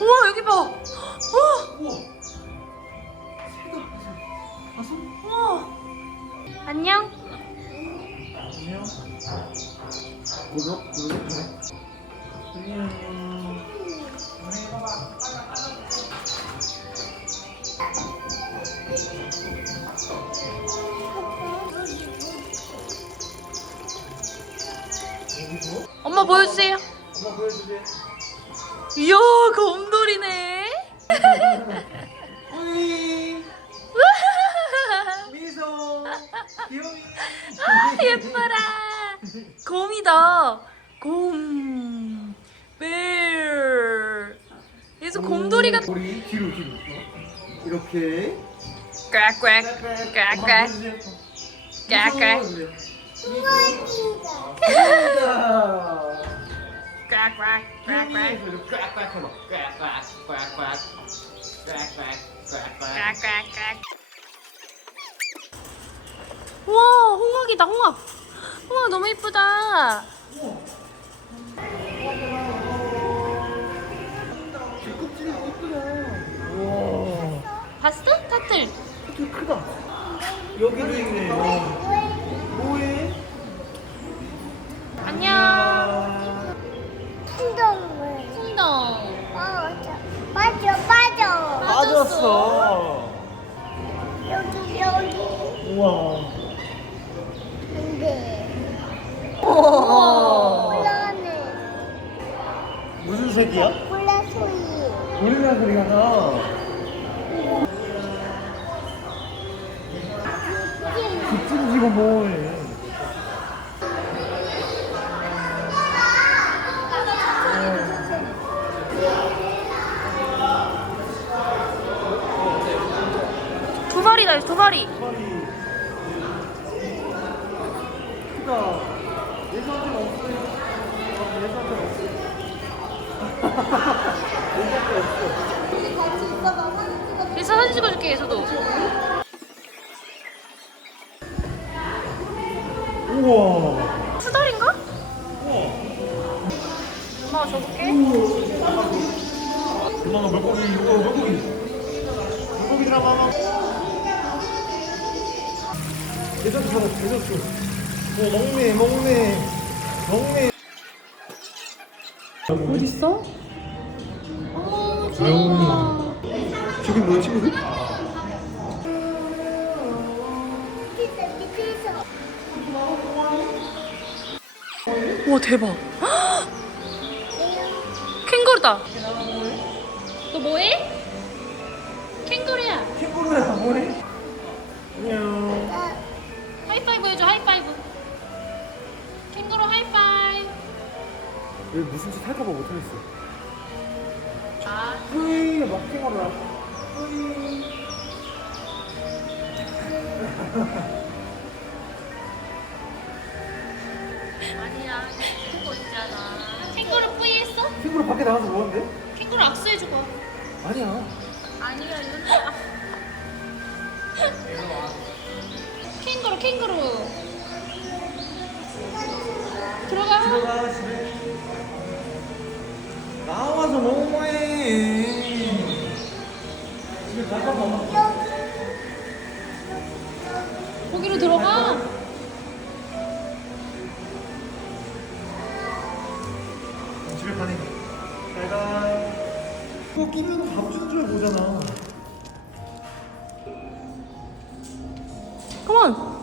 우와 여기 봐. 우와 우와 우와. 안녕. 안녕 구독 구독 엄마 보여주세요. 엄마 보여주게 이야 곰돌이네. 곰돌이가 우리 뒤로 뒤로 이렇게 꽥꽥 꽥꽥 꽥꽥 꽥꽥 꽥꽥. 우와 홍학이다 홍학. 홍학 너무 예쁘다. 여기도 있네 어. 뭐해? 안녕. 풍덩. 어, 저- 빠져, 빠져. 빠졌어 여기, 여기. 우와 안 돼. 우와 곤란해. 무슨 색이야? 곤란 소리. 고릴라 소리가 나 집중지가 뭐해 두 마리다 두 마리. 크다 예수한테는 없어요 아, 예수한테는 없어요 예수한테 없어 예서 사진 찍어줄게 예서도. 우와 수달인가? 우와 엄마가 줘볼게. 그만한 물고기 이거 물고기 물고기 들어가 예전도 잡았어 예전도 오 먹네 먹네 먹네 어디 있어? 어머 귀여워. 저기 뭐야 친구들? 와 대박. 캥거루다. 너 뭐해? 캥거루야. 캥거루야 뭐해? 안녕 나, 하이파이브 해줘 하이파이브. 캥거루 하이파이브. 왜 무슨 짓 할까봐 못하겠어 아 뿌이 막 캥거루야 뿌이 캥거루 밖에 나가서 뭐하는데? 캥거루 악수해줘봐. 아니야 아니야 일로 와. 캥거루 캥거루. 들어가. 들어가 집에 나와서 너무해 집에 가서 봐봐 거기로 들어가. 집에 가네 잘가 그거 끼면 밥 주는 줄 보잖아. 컴온.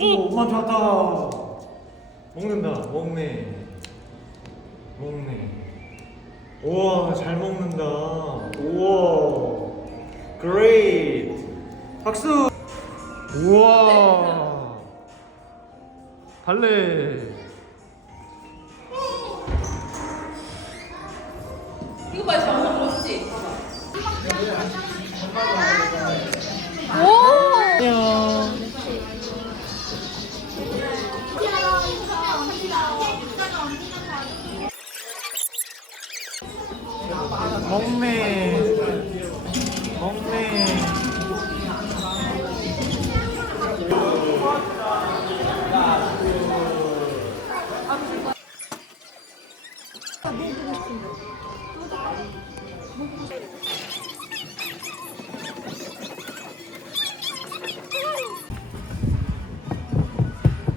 오 엄마한테 왔다. 먹는다. 먹네. 먹네. 우와 잘 먹는다. 우와. 그레이트 박수. 우와. 발레 입고 가지 완전 먹네.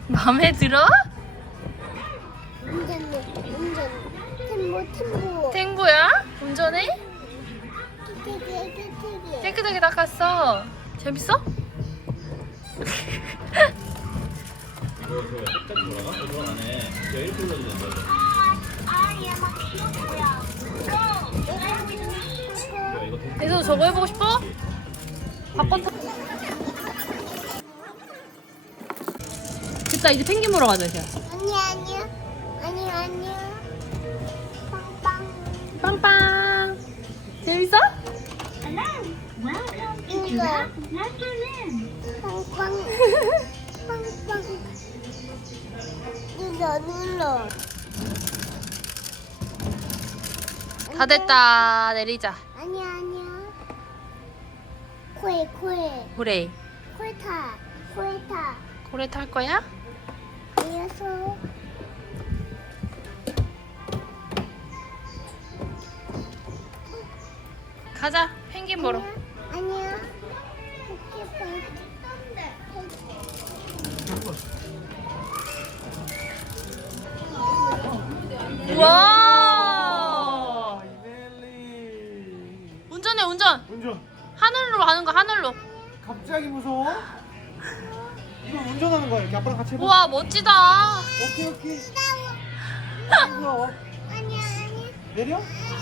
맘에 들어? 운전 운전 템보 템보 탱고야? 운전해? 깨끗해 깨끗해 깨끗하게 닦았어. 재밌어? 그거 깜짝 놀라가? 그거 안에 저 이렇게 불러주는 거죠 저거 해보고 싶어? 바꿔 타. 됐다 이제 펭귄 보러 가자 이제. 아니, 아니야. 아니, 아니야. 빵빵. 빵빵. 재밌어? 이거. 빵빵. 빵빵. 눌러, 눌러. 다 됐다. 내리자. 아니야, 아니야. 코에, 코에. 그래. 코에 타. 코에 타. 고래 탈 거야? 이어서. 가자. 펭귄 보러. 아니야. 이 갑자기 무서워? 이거 운전하는 거야. 이렇게 아빠랑 같이 해봐. 우와 멋지다. 오케이 오케이. 무서워. 아니야, 아니야. 내려? 아니야.